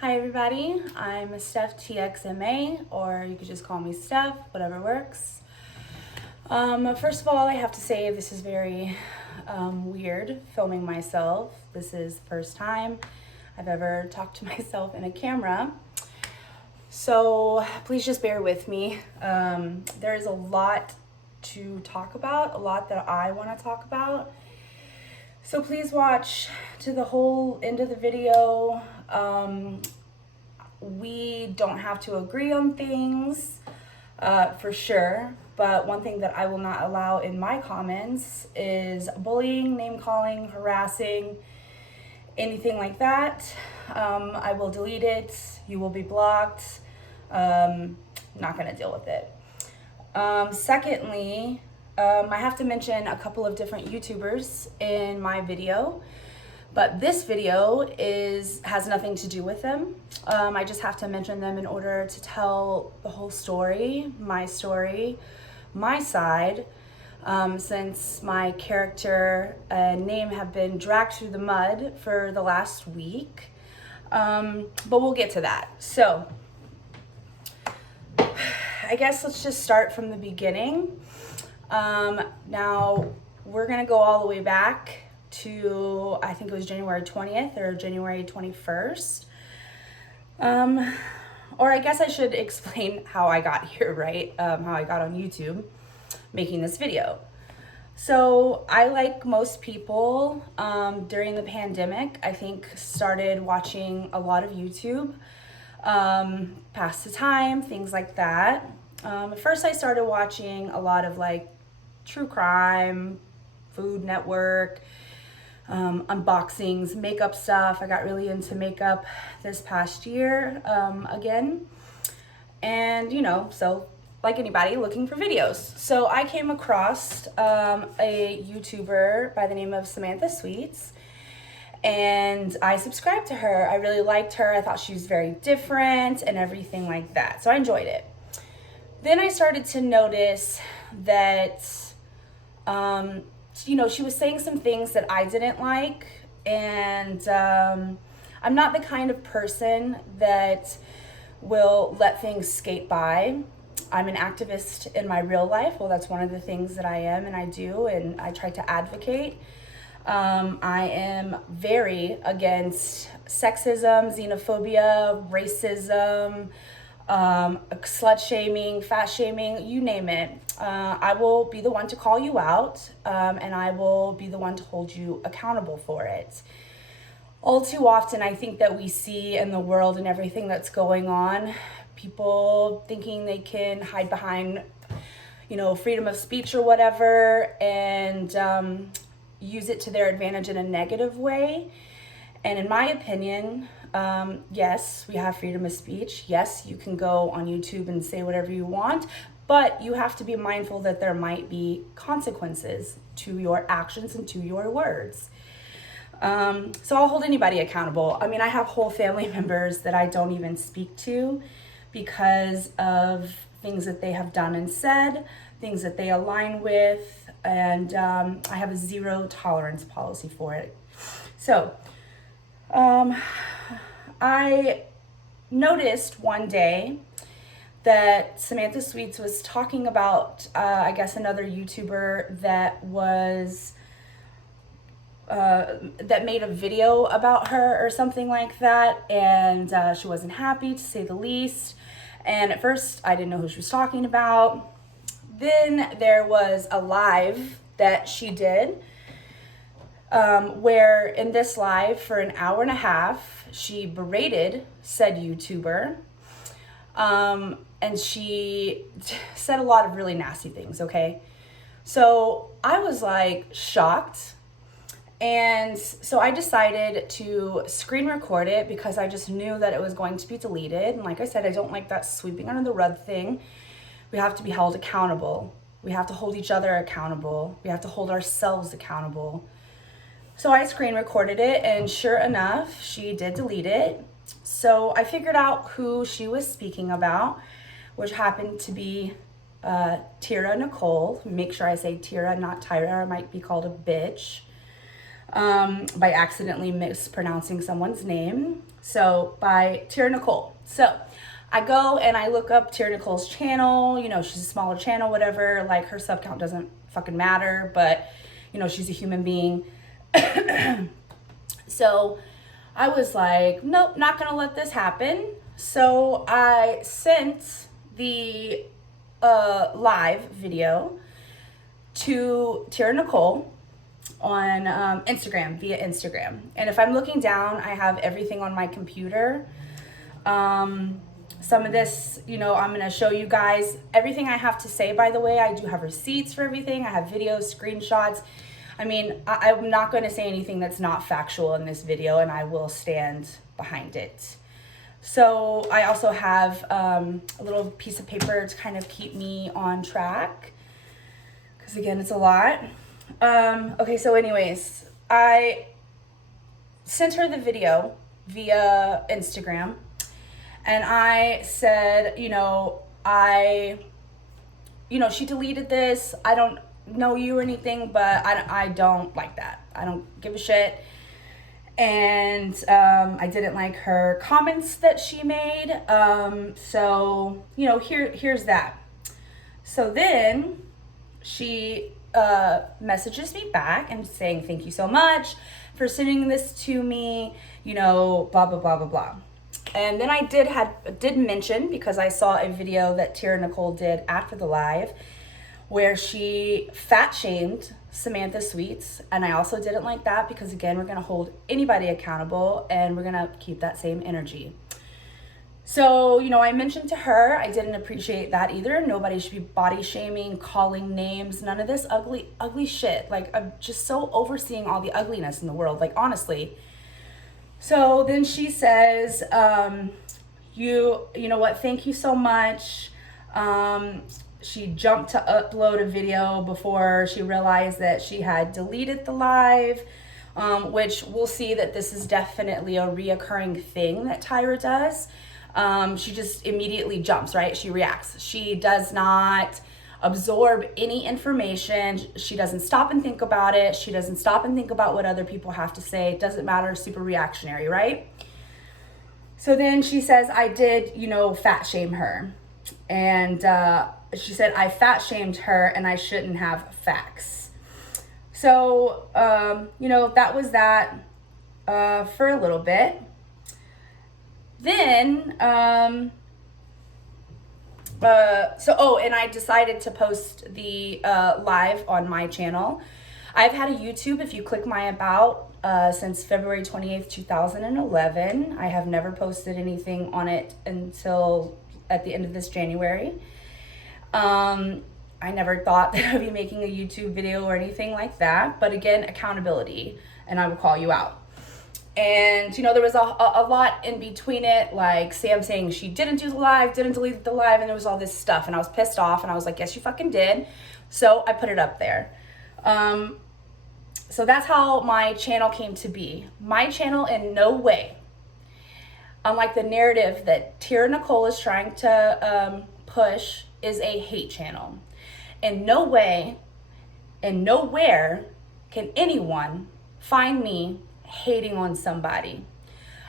Hi everybody, I'm Steph TXMA, or you could just call me Steph, whatever works. First of all, I have to say this is very weird filming myself. This is the first time I've ever talked to myself in a camera. So please just bear with me. There is a lot to talk about, a lot that I want to talk about. So please watch to the whole end of the video. We don't have to agree on things, for sure. But one thing that I will not allow in my comments is bullying, name calling, harassing, anything like that. I will delete it. You will be blocked. Not gonna deal with it. Secondly, I have to mention a couple of different YouTubers in my video, but this video has nothing to do with them. I just have to mention them in order to tell the whole story, my side, since my character and name have been dragged through the mud for the last week. But we'll get to that. So I guess let's just start from the beginning. Now we're gonna go all the way back to, I think it was January 20th or January 21st. Or I guess I should explain how I got here, right? How I got on YouTube making this video. So I, like most people, during the pandemic, I think started watching a lot of YouTube, pass the time, things like that. At first I started watching a lot of like true crime, Food Network, unboxings, makeup stuff. I got really into makeup this past year, again. And so like anybody, looking for videos. So I came across a YouTuber by the name of Samantha Sweets, and I subscribed to her. I really liked her. I thought she was very different and everything like that. So I enjoyed it. Then I started to notice that, she was saying some things that I didn't like. And I'm not the kind of person that will let things skate by. I'm an activist in my real life. Well, that's one of the things that I am and I do, and I try to advocate. I am very against sexism, xenophobia, racism, slut shaming, fat shaming, you name it. I will be the one to call you out, and I will be the one to hold you accountable for it. All too often, I think that we see in the world and everything that's going on, people thinking they can hide behind, freedom of speech or whatever, and use it to their advantage in a negative way. And in my opinion, yes, we have freedom of speech. Yes, you can go on YouTube and say whatever you want, but you have to be mindful that there might be consequences to your actions and to your words. So I'll hold anybody accountable. I mean, I have whole family members that I don't even speak to because of things that they have done and said, things that they align with, and I have a zero tolerance policy for it. So I noticed one day that Samantha Sweets was talking about, I guess, another YouTuber that was that made a video about her or something like that, and she wasn't happy, to say the least. And at first I didn't know who she was talking about. Then there was a live that she did, where in this live for an hour and a half she berated said YouTuber, and she said a lot of really nasty things. Okay, so I was like shocked. And so I decided to screen record it because I just knew that it was going to be deleted. And like I said, I don't like that sweeping under the rug thing. We have to be held accountable. We have to hold each other accountable. We have to hold ourselves accountable. So I screen recorded it, and sure enough, she did delete it. So I figured out who she was speaking about, which happened to be Tira Nicole. Make sure I say Tira, not Tyra. I might be called a bitch. by accidentally mispronouncing someone's name. So by Tira Nicole. So I go and I look up Tira Nicole's channel. You know, she's a smaller channel, whatever. Like, her sub count doesn't fucking matter, but you know, she's a human being. So I was like, nope, not gonna let this happen. So I sent the live video to Tira Nicole on Instagram, via Instagram. And if I'm looking down, I have everything on my computer. Some of this, you know, I'm gonna show you guys everything I have to say. By the way, I do have receipts for everything. I have videos, screenshots. I mean, I'm not going to say anything that's not factual in this video, and I will stand behind it. So I also have a little piece of paper to kind of keep me on track, because again, it's a lot. Okay, so anyways, I sent her the video via Instagram, and I said, you know, she deleted this. I don't know you or anything, but I don't like that. I don't give a shit. And I didn't like her comments that she made. So, you know, here's that. So then she messages me back and saying, thank you so much for sending this to me, you know, blah, blah, blah, blah, blah. And then I did mention, because I saw a video that Tira Nicole did after the live, where she fat shamed Samantha Sweets. And I also didn't like that, because again, we're gonna hold anybody accountable and we're gonna keep that same energy. So, you know, I mentioned to her, I didn't appreciate that either. Nobody should be body shaming, calling names, none of this ugly shit. Like, I'm just so overseeing all the ugliness in the world, like, honestly. So then she says, you know what, thank you so much. She jumped to upload a video before she realized that she had deleted the live, which we'll see that this is definitely a reoccurring thing that Tyra does. She just immediately jumps, right? She reacts. She does not absorb any information. She doesn't stop and think about it. She doesn't stop and think about what other people have to say. It doesn't matter, super reactionary, right? So then she says, I did, you know, fat shame her. And she said, I fat shamed her and I shouldn't have facts. So, you know, that was that for a little bit. Then, and I decided to post the live on my channel. I've had a YouTube, if you click my about, since February 28th, 2011. I have never posted anything on it until at the end of this January. I never thought that I'd be making a YouTube video or anything like that. But again, accountability, and I will call you out. And, you know, there was a lot in between it, like Sam saying she didn't do the live, didn't delete the live, and there was all this stuff. And I was pissed off, and I was like, yes, you fucking did. So I put it up there. So that's how my channel came to be. My channel in no way, unlike the narrative that Tira Nicole is trying to push, is a hate channel. In no way and nowhere can anyone find me hating on somebody.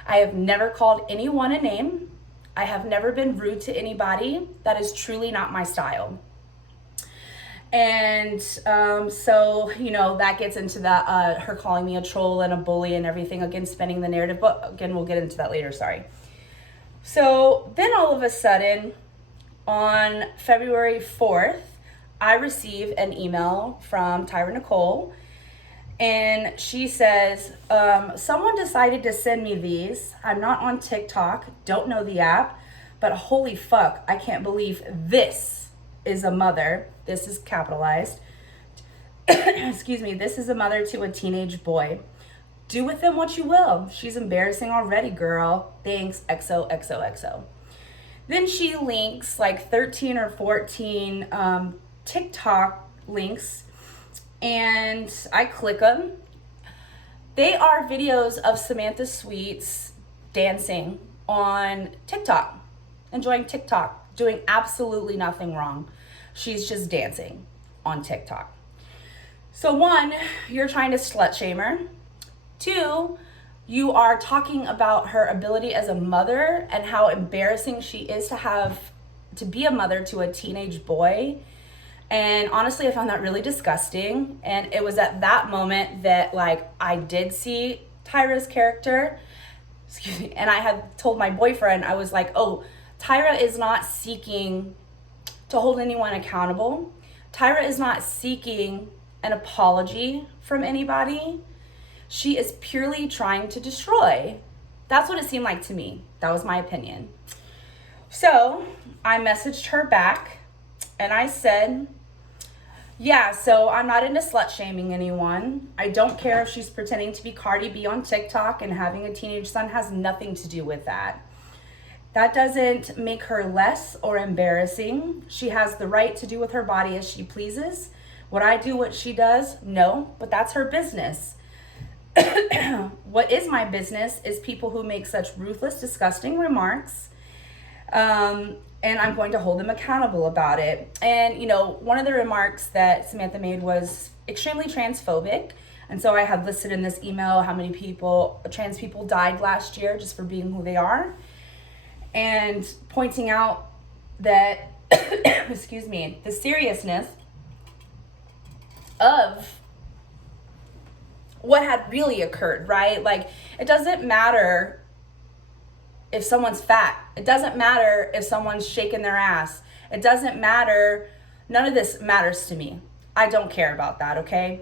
I have never called anyone a name. I have never been rude to anybody. That is truly not my style. And so, you know, that gets into that, her calling me a troll and a bully and everything, again, spinning the narrative. But again, we'll get into that later, sorry. So then all of a sudden, on February 4th, I receive an email from Tira Nicole, and she says, someone decided to send me these. I'm not on TikTok, don't know the app, but holy fuck, I can't believe this is a mother. This is capitalized. Excuse me. This is a mother to a teenage boy. Do with them what you will. She's embarrassing already, girl. Thanks, XOXOXO. Then she links like 13 or 14 TikTok links, and I click them. They are videos of Samantha Sweets dancing on TikTok, enjoying TikTok, doing absolutely nothing wrong. She's just dancing on TikTok. So one, you're trying to slut shame her. 2, you are talking about her ability as a mother and how embarrassing she is to be a mother to a teenage boy. And honestly, I found that really disgusting. And it was at that moment that like I did see Tyra's character. Excuse me. And I had told my boyfriend, I was like, oh, Tyra is not seeking to hold anyone accountable. Tyra is not seeking an apology from anybody. She is purely trying to destroy. That's what it seemed like to me. That was my opinion. So I messaged her back and I said, yeah, so I'm not into slut shaming anyone. I don't care if she's pretending to be Cardi B on TikTok, and having a teenage son has nothing to do with that. That doesn't make her less or embarrassing. She has the right to do with her body as she pleases. Would I do what she does? No, but that's her business. What is my business is people who make such ruthless, disgusting remarks. And I'm going to hold them accountable about it. And, you know, one of the remarks that Samantha made was extremely transphobic. And so I have listed in this email how many trans people died last year just for being who they are. And pointing out that, excuse me, the seriousness of what had really occurred, right? Like, it doesn't matter if someone's fat. It doesn't matter if someone's shaking their ass. It doesn't matter. None of this matters to me. I don't care about that, okay?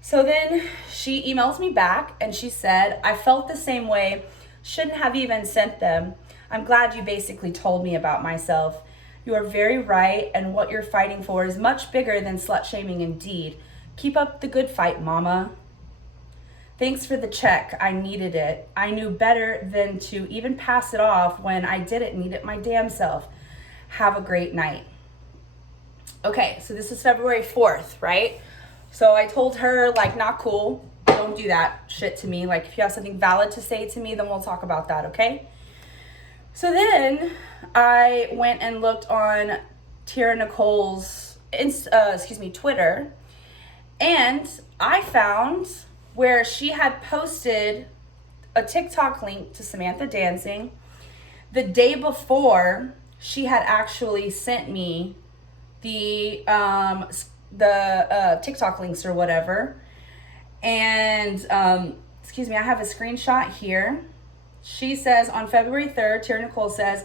So then she emails me back and she said, I felt the same way. Shouldn't have even sent them. I'm glad you basically told me about myself. You are very right, and what you're fighting for is much bigger than slut shaming indeed. Keep up the good fight, mama. Thanks for the check. I needed it. I knew better than to even pass it off when I didn't need it my damn self. Have a great night. Okay, so this is February 4th, right? So I told her, like, not cool. Don't do that shit to me. Like, if you have something valid to say to me, then we'll talk about that, okay? So then I went and looked on Tara Nicole's Twitter, and I found where she had posted a TikTok link to Samantha dancing. The day before, she had actually sent me the TikTok links or whatever. And, I have a screenshot here. She says on February 3rd, Tara Nicole says,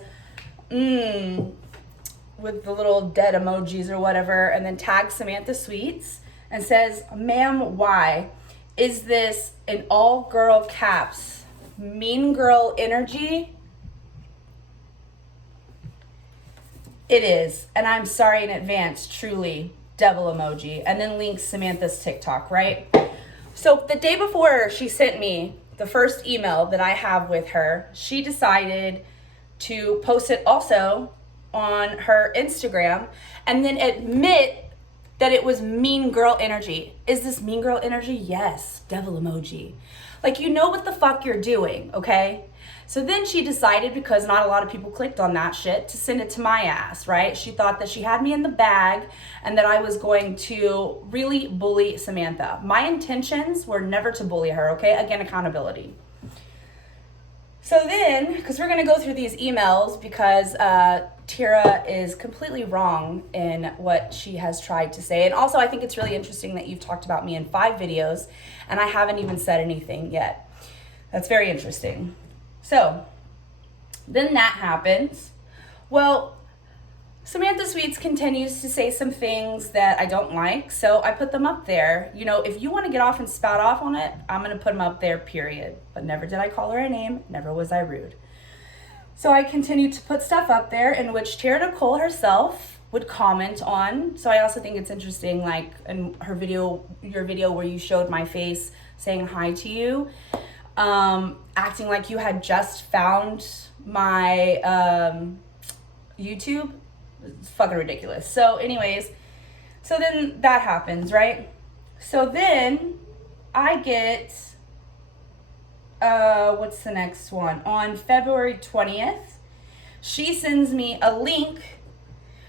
with the little dead emojis or whatever, and then tags Samantha Sweets and says, ma'am, why? Is this in all girl caps, mean girl energy? It is, and I'm sorry in advance, truly, devil emoji. And then links Samantha's TikTok, right? So the day before she sent me the first email that I have with her, she decided to post it also on her Instagram and then admit that it was mean girl energy. Is this mean girl energy? Yes, devil emoji. Like, you know what the fuck you're doing, okay? So then she decided, because not a lot of people clicked on that shit, to send it to my ass, right? She thought that she had me in the bag and that I was going to really bully Samantha. My intentions were never to bully her, okay? Again, accountability. So then, because we're going to go through these emails, because Tara is completely wrong in what she has tried to say. And also, I think it's really interesting that you've talked about me in 5 videos and I haven't even said anything yet. That's very interesting. So then that happens. Well, Samantha Sweets continues to say some things that I don't like, so I put them up there. You know, if you want to get off and spout off on it, I'm going to put them up there, period. But never did I call her a name, never was I rude. So I continued to put stuff up there in which Tara Nicole herself would comment on. So I also think it's interesting, like in her video, your video where you showed my face saying hi to you, acting like you had just found my YouTube. It's fucking ridiculous. So anyways, so then that happens, right? So then I get, what's the next one? On February 20th, she sends me a link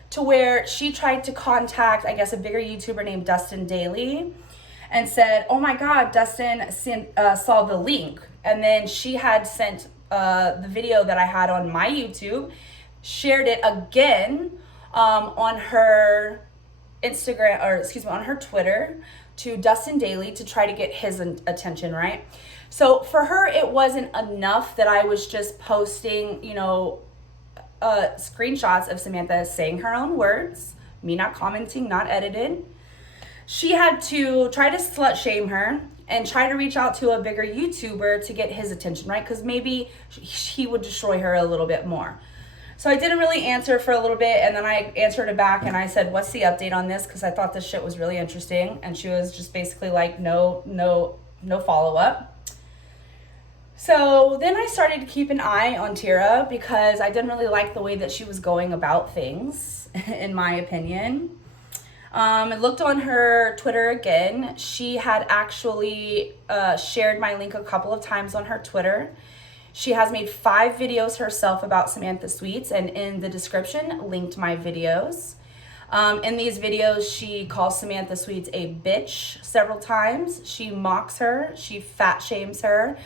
to where she tried to contact, I guess, a bigger YouTuber named Dustin Daly. and said, oh my God, Dustin saw the link. And then she had sent the video that I had on my YouTube, shared it again on her Instagram, or excuse me, on her Twitter to Dustin Daily to try to get his attention, right? So for her, it wasn't enough that I was just posting, you know, screenshots of Samantha saying her own words, me not commenting, not edited. She had to try to slut shame her and try to reach out to a bigger YouTuber to get his attention, right? Because maybe he would destroy her a little bit more. So I didn't really answer for a little bit, and then I answered it back and I said, what's the update on this? Because I thought this shit was really interesting. And she was just basically like, no follow-up. So then I started to keep an eye on Tira because I didn't really like the way that she was going about things, in my opinion. I looked on her Twitter again. She had actually shared my link a couple of times on her Twitter. She has made 5 videos herself about Samantha Sweets, and in the description, linked my videos. In these videos, she calls Samantha Sweets a bitch several times. She mocks her, she fat shames her,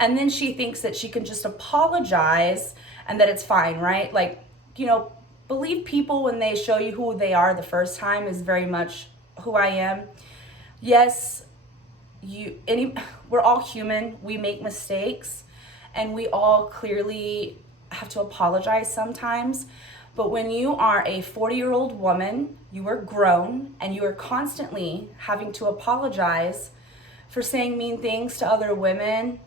and then she thinks that she can just apologize and that it's fine, right? Like, you know, believe people when they show you who they are the first time is very much who I am. Yes, we're all human, we make mistakes, and we all clearly have to apologize sometimes. But when you are a 40-year-old woman, you are grown, and you are constantly having to apologize for saying mean things to other women,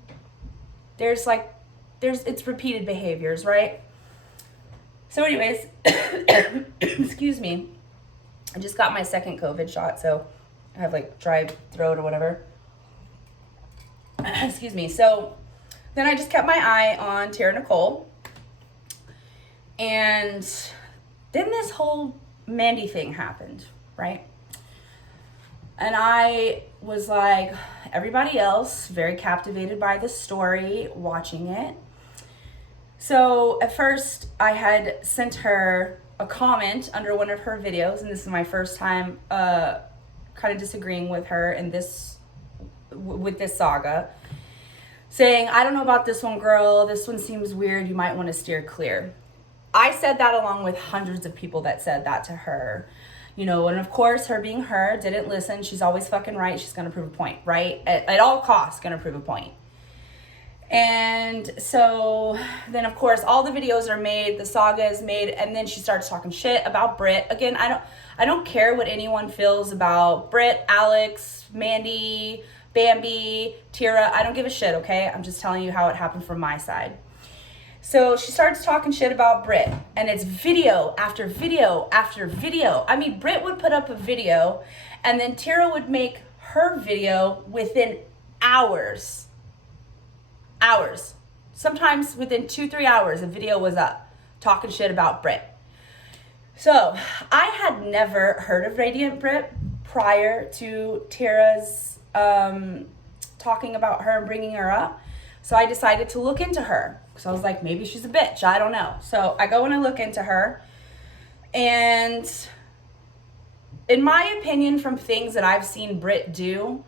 it's repeated behaviors, right? So anyways, excuse me. I just got my second COVID shot, so I have like dry throat or whatever. Excuse me. So then I just kept my eye on Tara Nicole. And then this whole Mandy thing happened, right? And I was like everybody else, very captivated by the story, watching it. So at first I had sent her a comment under one of her videos, and this is my first time kind of disagreeing with her in with this saga, saying, I don't know about this one, girl. This one seems weird. You might want to steer clear. I said that along with hundreds of people that said that to her. You know, and of course, her being her, didn't listen. She's always fucking right. She's going to prove a point, right? At all costs, going to prove a point. And so then, of course, all the videos are made, the saga is made, and then she starts talking shit about Britt. Again, I don't care what anyone feels about Britt, Alex, Mandy, Bambi, Tira. I don't give a shit, okay? I'm just telling you how it happened from my side. So she starts talking shit about Britt, and it's video after video after video. I mean, Britt would put up a video, and then Tira would make her video within hours. Sometimes within 2-3 hours, a video was up talking shit about Britt. So I had never heard of Radiant Britt prior to Tira's talking about her and bringing her up. So I decided to look into her. So I was like, maybe she's a bitch. I don't know. So I go and I look into her. And in my opinion, from things that I've seen Britt do,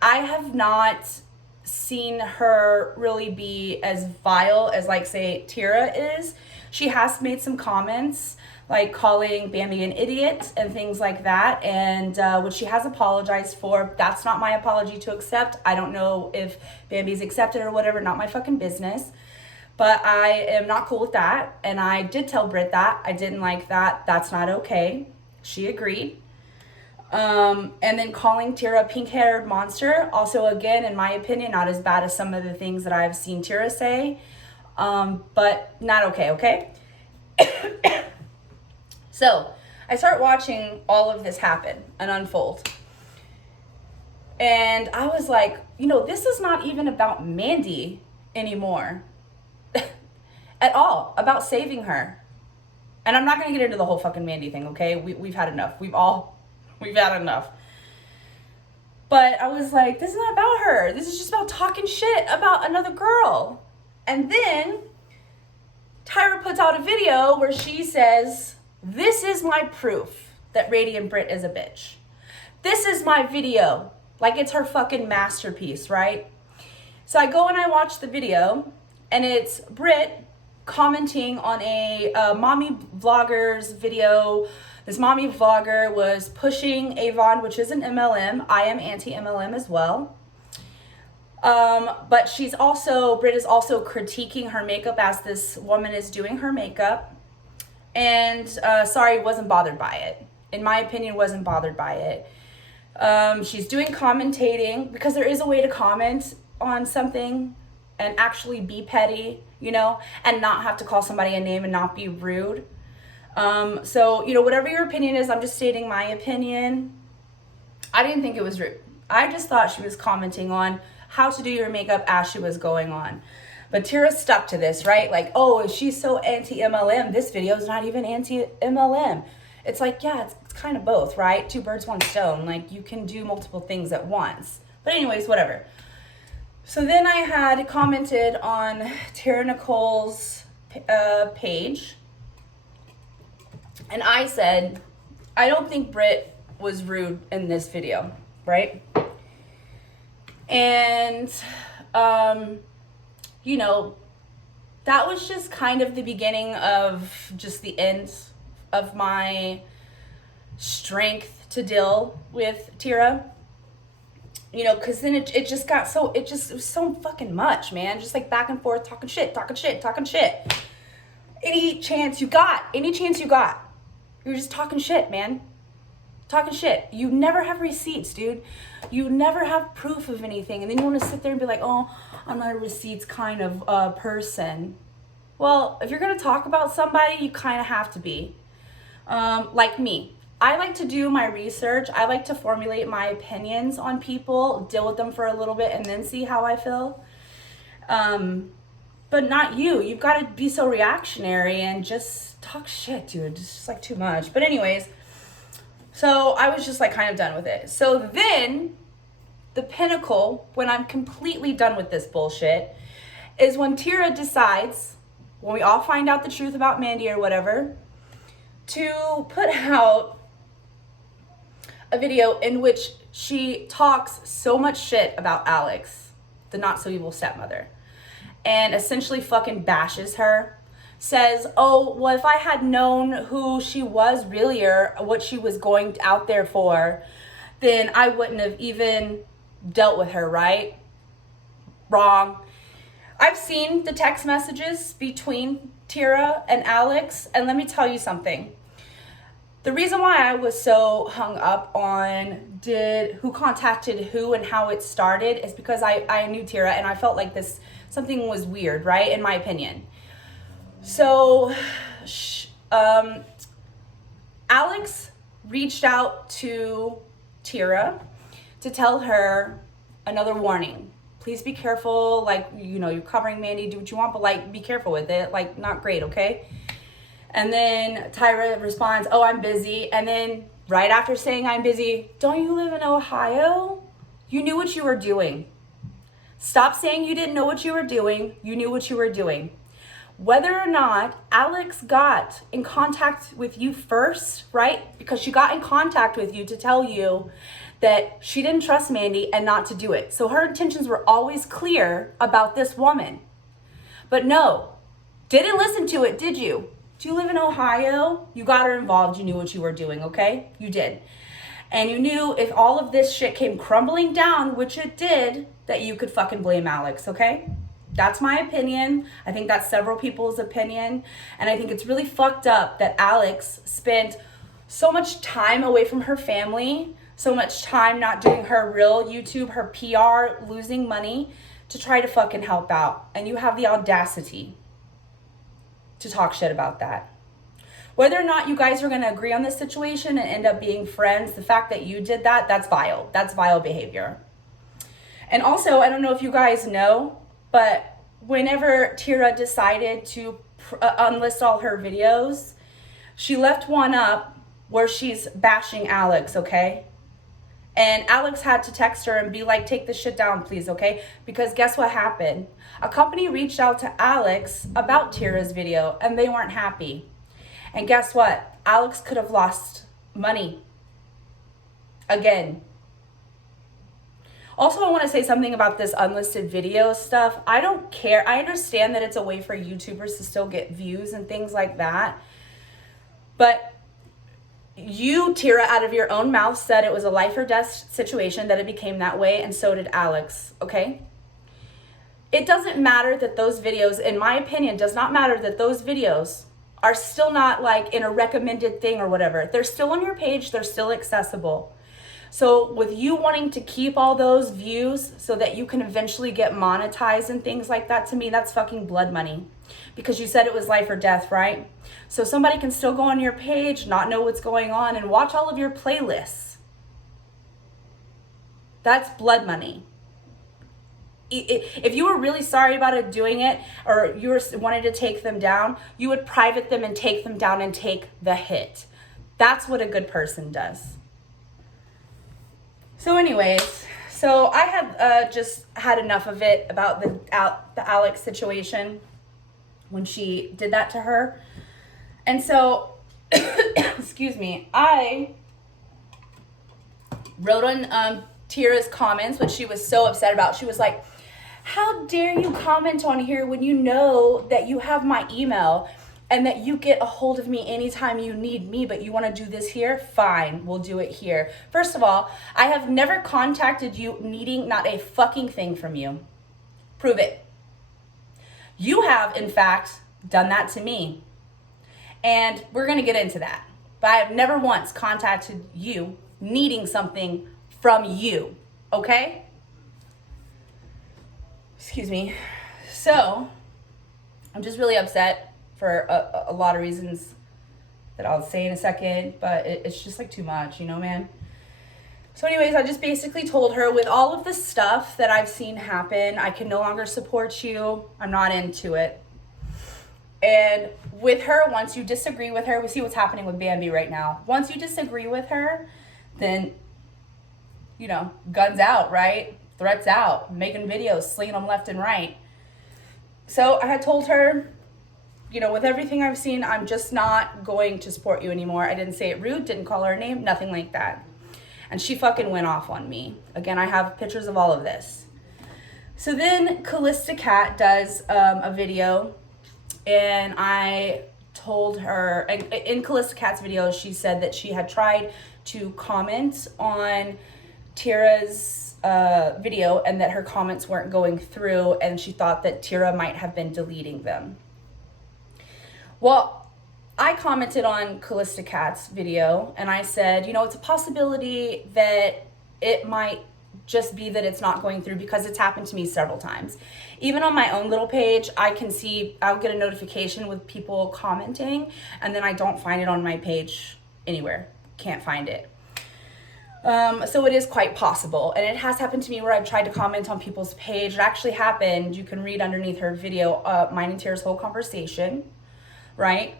I have not seen her really be as vile as, like, say, Tira is. She has made some comments, like calling Bambi an idiot and things like that, and which she has apologized for. That's not my apology to accept. I don't know if Bambi's accepted or whatever, not my fucking business. But I am not cool with that, and I did tell Britt that. I didn't like that. That's not okay. She agreed. And then calling Tira a pink-haired monster, also, again, in my opinion, not as bad as some of the things that I've seen Tira say, but not okay? So I start watching all of this happen and unfold. And I was like, you know, this is not even about Mandy anymore. At all. About saving her. And I'm not going to get into the whole fucking Mandy thing, okay? We've had enough. We've had enough. But I was like, this is not about her. This is just about talking shit about another girl. And then Tyra puts out a video where she says, this is my proof that Radiant Britt is a bitch. This is my video Like it's her fucking masterpiece, right? So I go and I watch the video, and it's Britt commenting on a mommy vlogger's video. This mommy vlogger was pushing Avon, which is an MLM. I am anti-MLM as well. But Britt is also critiquing her makeup as this woman is doing her makeup. And sorry, wasn't bothered by it. In my opinion, wasn't bothered by it. She's doing commentating, because there is a way to comment on something and actually be petty, you know, and not have to call somebody a name and not be rude. So, you know, whatever your opinion is, I'm just stating my opinion. I didn't think it was rude. I just thought she was commenting on how to do your makeup as she was going on. But Tira stuck to this, right? Like, oh, she's so anti-MLM. This video is not even anti-MLM. It's like, yeah, it's kind of both, right? Two birds, one stone. Like, you can do multiple things at once. But anyways, whatever. So then I had commented on Tara Nicole's page. And I said, I don't think Britt was rude in this video, right? And, you know, that was just kind of the beginning of just the end of my strength to deal with Tira. You know, because then it just got so, it was so fucking much, man. Just like back and forth, talking shit. Any chance you got, you're just talking shit, man. Talking shit. You never have receipts, dude. You never have proof of anything. And then you want to sit there and be like, oh, I'm not a receipts kind of person. Well, if you're going to talk about somebody, you kind of have to be. Like me. I like to do my research. I like to formulate my opinions on people, deal with them for a little bit, and then see how I feel. But not you. You've got to be so reactionary and just talk shit, dude. It's just like too much. But anyways, so I was just like kind of done with it. So then the pinnacle, when I'm completely done with this bullshit, is when Tira decides, when we all find out the truth about Mandy or whatever, to put out a video in which she talks so much shit about Alex, the not so evil stepmother, and essentially fucking bashes her. Says, oh, well, if I had known who she was really or what she was going out there for, then I wouldn't have even dealt with her, right? Wrong. I've seen the text messages between Tira and Alex, and let me tell you something. The reason why I was so hung up on who contacted who and how it started is because I knew Tira and I felt like something was weird, right? In my opinion. So, Alex reached out to Tira to tell her another warning. Please be careful. Like, you know, you're covering Mandy, do what you want, but like, be careful with it. Like, not great, okay? And then Tyra responds, oh, I'm busy. And then right after saying I'm busy, don't you live in Ohio? You knew what you were doing. Stop saying you didn't know what you were doing. You knew what you were doing. Whether or not Alex got in contact with you first, right? Because she got in contact with you to tell you that she didn't trust Mandy and not to do it. So her intentions were always clear about this woman. But no, didn't listen to it, did you? Do you live in Ohio? You got her involved. You knew what you were doing, okay? You did. And you knew if all of this shit came crumbling down, which it did, that you could fucking blame Alex, okay? That's my opinion. I think that's several people's opinion. And I think it's really fucked up that Alex spent so much time away from her family, so much time not doing her real YouTube, her PR, losing money to try to fucking help out. And you have the audacity to talk shit about that. Whether or not you guys are going to agree on this situation and end up being friends, the fact that you did that, that's vile. That's vile behavior. And also, I don't know if you guys know, but whenever Tira decided to unlist all her videos, she left one up where she's bashing Alex, okay? And Alex had to text her and be like, take this shit down, please, okay? Because guess what happened? A company reached out to Alex about Tira's video, and they weren't happy. And guess what? Alex could have lost money. Again. Also, I want to say something about this unlisted video stuff. I don't care. I understand that it's a way for YouTubers to still get views and things like that. But you, Tira, out of your own mouth said it was a life or death situation, that it became that way, and so did Alex, okay? It doesn't matter that those videos, in my opinion, does not matter that those videos are still not like in a recommended thing or whatever. They're still on your page. They're still accessible. So with you wanting to keep all those views so that you can eventually get monetized and things like that, to me, that's fucking blood money. Because you said it was life or death, right? So somebody can still go on your page, not know what's going on, and watch all of your playlists. That's blood money. If you were really sorry about it doing it, or you wanted to take them down, you would private them and take them down and take the hit. That's what a good person does. So anyways, so I had just had enough of it about the Alex situation when she did that to her. And so, excuse me, I wrote on Tira's comments, which she was so upset about. She was like, how dare you comment on here when you know that you have my email and that you get a hold of me anytime you need me, but you want to do this here? Fine, we'll do it here. First of all, I have never contacted you needing not a fucking thing from you. Prove it. You have, in fact, done that to me. And we're going to get into that. But I have never once contacted you needing something from you, okay? Excuse me. So, I'm just really upset for a lot of reasons that I'll say in a second, but it's just like too much, you know, man? So anyways, I just basically told her, with all of the stuff that I've seen happen, I can no longer support you. I'm not into it. And with her, once you disagree with her, we see what's happening with Bambi right now. Once you disagree with her, then, you know, guns out, right? Threats out, making videos, slinging them left and right. So I had told her, you know, with everything I've seen, I'm just not going to support you anymore. I didn't say it rude, didn't call her name, nothing like that. And she fucking went off on me. Again, I have pictures of all of this. So then kalistacat does a video, and I told her, in kalistacat's video, she said that she had tried to comment on Tira's video and that her comments weren't going through, and she thought that Tira might have been deleting them. Well, I commented on kalistaCat's video and I said, you know, it's a possibility that it might just be that it's not going through, because it's happened to me several times. Even on my own little page, I can see, I'll get a notification with people commenting, and then I don't find it on my page anywhere. Can't find it. So it is quite possible, and it has happened to me where I've tried to comment on people's page. It actually happened. You can read underneath her video, mine and Tira's whole conversation, right?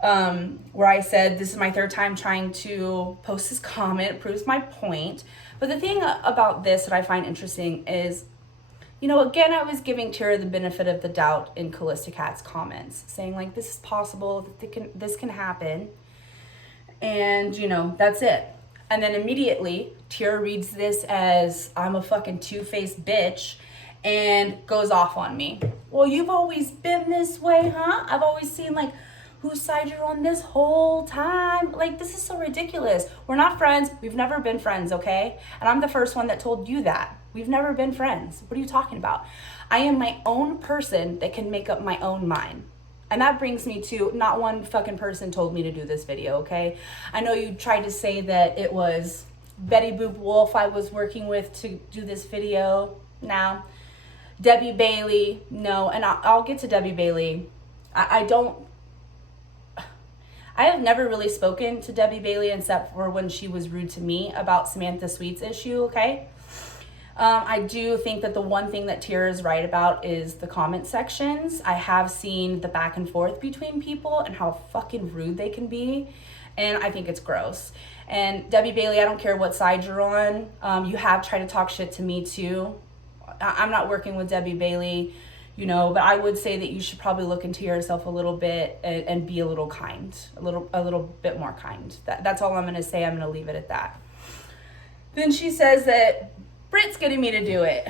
Where I said, this is my third time trying to post this comment. It proves my point. But the thing about this that I find interesting is, you know, again, I was giving Tira the benefit of the doubt in kalistaCat's comments, saying like, this is possible, that this can happen. And, you know, that's it. And then immediately, Tira reads this as, I'm a fucking two-faced bitch, and goes off on me. Well, you've always been this way, huh? I've always seen, like, whose side you're on this whole time. Like, this is so ridiculous. We're not friends. We've never been friends, okay? And I'm the first one that told you that. We've never been friends. What are you talking about? I am my own person that can make up my own mind. And that brings me to, not one fucking person told me to do this video, okay? I know you tried to say that it was Betty Boop Wolf I was working with to do this video. Now, Debbie Bailey, no. And I'll get to Debbie Bailey. I have never really spoken to Debbie Bailey except for when she was rude to me about Samantha Sweet's issue, okay? I do think that the one thing that Tira is right about is the comment sections. I have seen the back and forth between people and how fucking rude they can be, and I think it's gross. And Debbie Bailey, I don't care what side you're on. You have tried to talk shit to me too. I'm not working with Debbie Bailey, you know, but I would say that you should probably look into yourself a little bit and be a little kind, a little bit more kind. That's all I'm going to say. I'm going to leave it at that. Then she says that Britt's getting me to do it.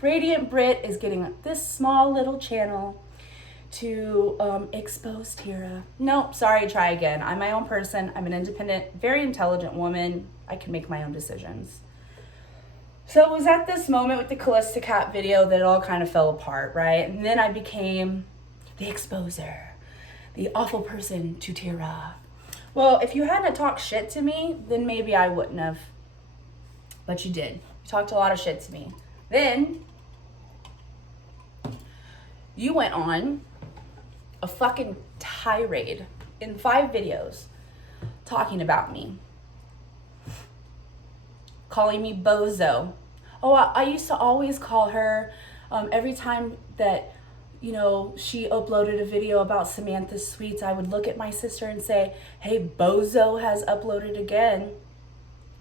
Radiant Britt is getting this small little channel to expose Tira. Nope, sorry, try again. I'm my own person. I'm an independent, very intelligent woman. I can make my own decisions. So it was at this moment with the kalistacat video that it all kind of fell apart, right? And then I became the exposer, the awful person to Tira. Well, if you hadn't talked shit to me, then maybe I wouldn't have. But you did. You talked a lot of shit to me. Then you went on a fucking tirade in 5 videos talking about me. Calling me bozo. Oh, I used to always call her every time that, you know, she uploaded a video about Samantha's sweets, I would look at my sister and say, hey, bozo has uploaded again.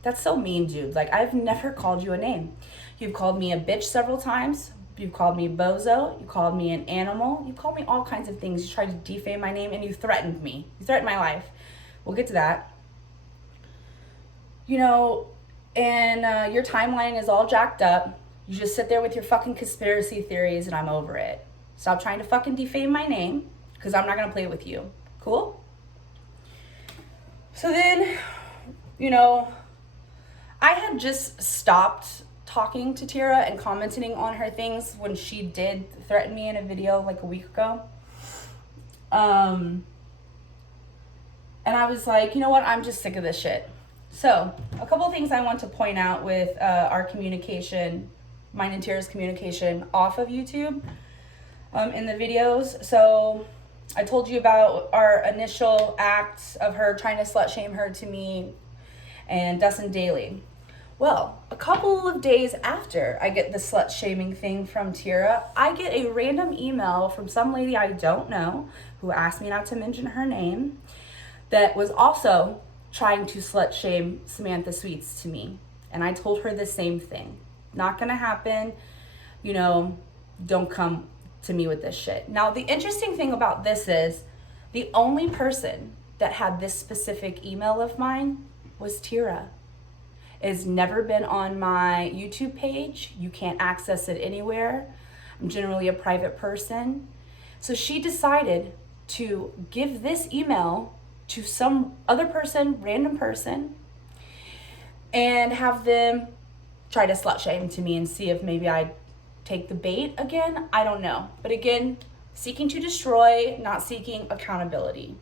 That's so mean, dude. Like, I've never called you a name. You've called me a bitch several times. You've called me bozo. You called me an animal. You called me all kinds of things. You tried to defame my name and you threatened me. You threatened my life. We'll get to that. You know, and your timeline is all jacked up. You just sit there with your fucking conspiracy theories and I'm over it. Stop trying to fucking defame my name because I'm not going to play with you. Cool? So then, you know, I had just stopped talking to Tira and commenting on her things when she did threaten me in a video like a week ago. And I was like, you know what? I'm just sick of this shit. So a couple of things I want to point out with our communication, mine and Tira's communication off of YouTube in the videos. So I told you about our initial act of her trying to slut shame her to me and Dustin Daly. Well, a couple of days after I get the slut shaming thing from Tira, I get a random email from some lady I don't know who asked me not to mention her name that was also trying to slut shame Samantha Sweets to me. And I told her the same thing. Not gonna happen. You know, don't come to me with this shit. Now, the interesting thing about this is the only person that had this specific email of mine was Tira. It's never been on my YouTube page. You can't access it anywhere. I'm generally a private person. So she decided to give this email to some other person, random person, and have them try to slut shame to me and see if maybe I'd take the bait again. I don't know. But again, seeking to destroy, not seeking accountability.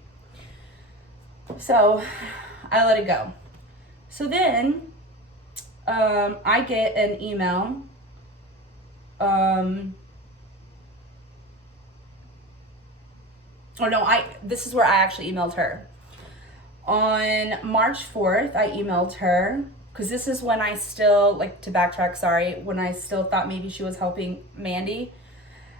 So I let it go. So then I get an email. This is where I actually emailed her. On March 4th, I emailed her, because this is when I still, like, to backtrack, sorry, when I still thought maybe she was helping Mandy.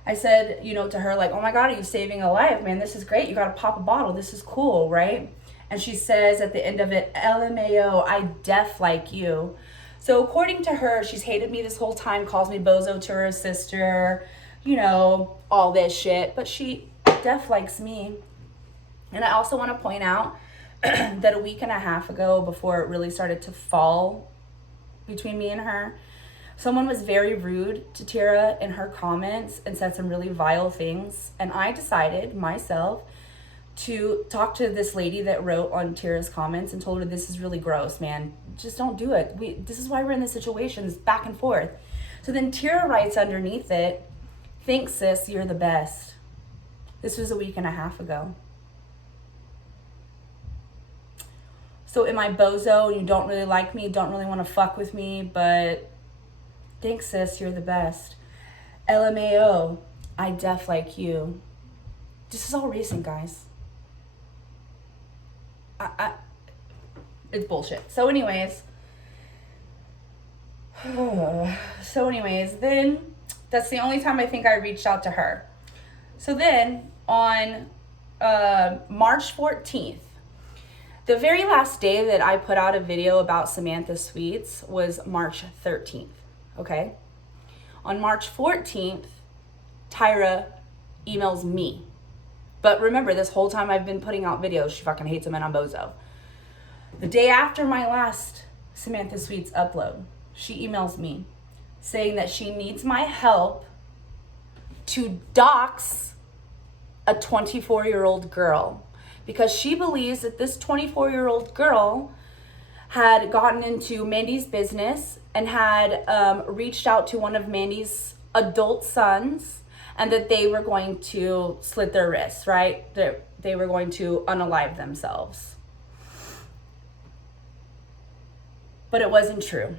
I said, you know, to her, like, oh my God, are you saving a life, man? This is great. You got to pop a bottle. This is cool, right? And she says at the end of it, LMAO, I def like you. So according to her, she's hated me this whole time, calls me bozo to her sister, you know, all this shit. But she def likes me. And I also want to point out that a week and a half ago, before it really started to fall between me and her, someone was very rude to Tira in her comments and said some really vile things. And I decided myself to talk to this lady that wrote on Tira's comments and told her, this is really gross, man. Just don't do it. This is why we're in this situation, it's back and forth. So then Tira writes underneath it, thanks sis, you're the best. This was a week and a half ago. So am I bozo and you don't really like me, don't really want to fuck with me, but thanks sis, you're the best. LMAO, I def like you. This is all recent, guys. It's bullshit. So anyways, then that's the only time I think I reached out to her. So then on March 14th, the very last day that I put out a video about Samantha Sweets was March 13th, okay? On March 14th, Tira emails me. But remember, this whole time I've been putting out videos, she fucking hates them and I'm bozo. The day after my last Samantha Sweets upload, she emails me. saying that she needs my help to dox a 24-year-old girl, because she believes that this 24-year-old girl had gotten into Mandy's business and had reached out to one of Mandy's adult sons, and that they were going to slit their wrists, right? They were going to unalive themselves. But it wasn't true,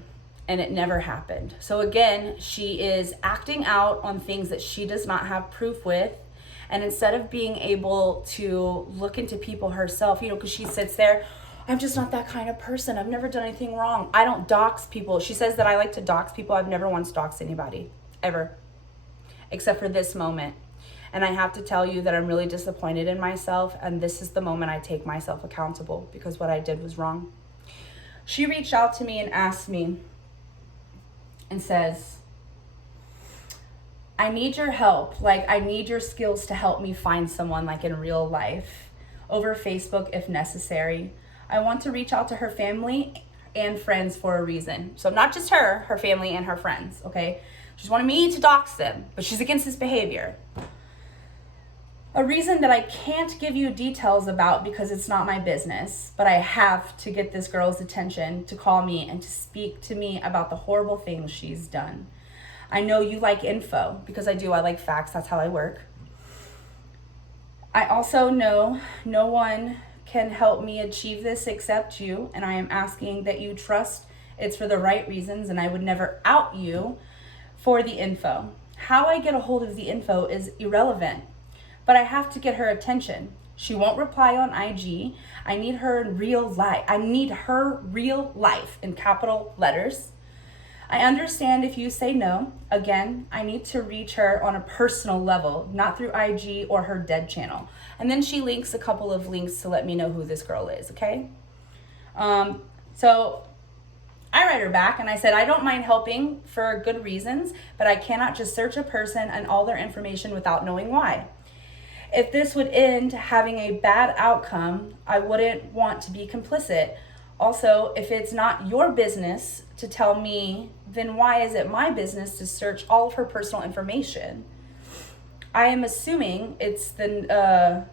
and it never happened. So again, she is acting out on things that she does not have proof with. And instead of being able to look into people herself, you know, because she sits there, I'm just not that kind of person. I've never done anything wrong. I don't dox people. She says that I like to dox people. I've never once doxed anybody, ever, except for this moment. And I have to tell you that I'm really disappointed in myself. And this is the moment I take myself accountable, because what I did was wrong. She reached out to me and asked me and says, I need your help. Like, I need your skills to help me find someone, like in real life, over Facebook if necessary. I want to reach out to her family and friends for a reason. So not just her family and her friends, okay? She just wanted me to dox them, but she's against this behavior. A reason that I can't give you details about because it's not my business, but I have to get this girl's attention to call me and to speak to me about the horrible things she's done. I know you like info, because I do. I like facts. That's how I work. I also know no one can help me achieve this except you, and I am asking that you trust it's for the right reasons, and I would never out you for the info. How I get a hold of the info is irrelevant, but I have to get her attention. She won't reply on IG. I need her in real life. I need her real life in capital letters. I understand if you say no. Again, I need to reach her on a personal level, not through IG or her dead channel. And then she links a couple of links to let me know who this girl is, okay? So I write her back and I said, I don't mind helping for good reasons, but I cannot just search a person and all their information without knowing why. If this would end having a bad outcome, I wouldn't want to be complicit. Also, if it's not your business to tell me, then why is it my business to search all of her personal information? I am assuming it's the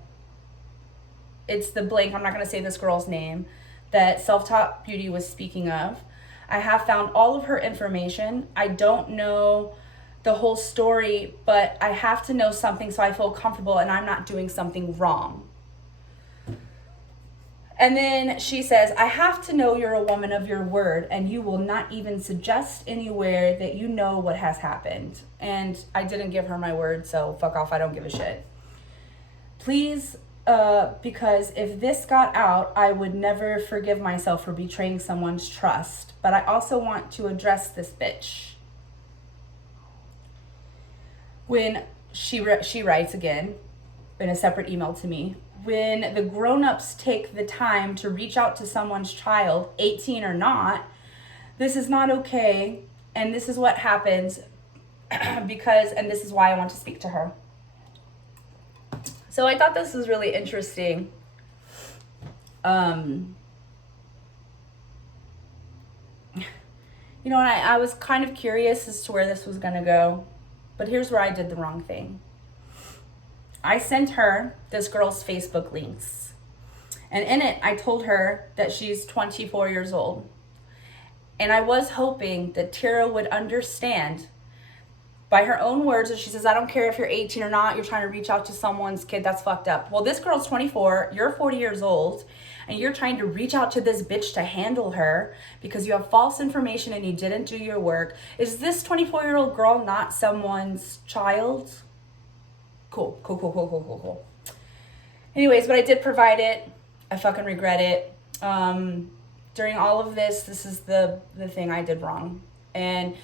blank, I'm not going to say this girl's name, that Self-Taught Beauty was speaking of. I have found all of her information. I don't know the whole story, but I have to know something so I feel comfortable and I'm not doing something wrong. And then she says, I have to know you're a woman of your word and you will not even suggest anywhere that you know what has happened. And I didn't give her my word, so fuck off, I don't give a shit. Please, because if this got out, I would never forgive myself for betraying someone's trust. But I also want to address this bitch. When she writes again in a separate email to me, when the grown-ups take the time to reach out to someone's child, 18 or not, this is not okay. And this is what happens because, and this is why I want to speak to her. So I thought this was really interesting. You know, and I was kind of curious as to where this was going to go. But here's where I did the wrong thing. I sent her this girl's Facebook links. And in it, I told her that she's 24 years old. And I was hoping that Tira would understand by her own words, and she says, I don't care if you're 18 or not, you're trying to reach out to someone's kid, that's fucked up. Well, this girl's 24, you're 40 years old, and you're trying to reach out to this bitch to handle her because you have false information and you didn't do your work. Is this 24-year-old girl not someone's child? Cool. Anyways, but I did provide it. I fucking regret it. During all of this is the thing I did wrong. And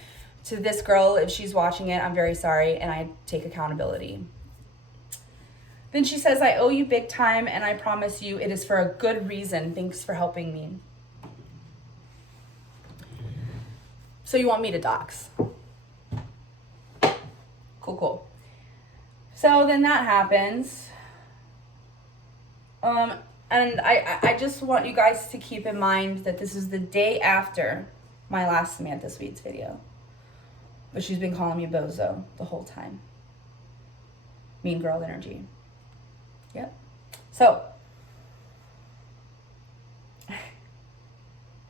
to this girl, if she's watching it, I'm very sorry and I take accountability. Then she says, I owe you big time and I promise you it is for a good reason. Thanks for helping me. So you want me to dox? Cool. So then that happens. And I just want you guys to keep in mind that this is the day after my last Samantha Sweets video. But she's been calling me bozo the whole time. Mean girl energy. Yep. So,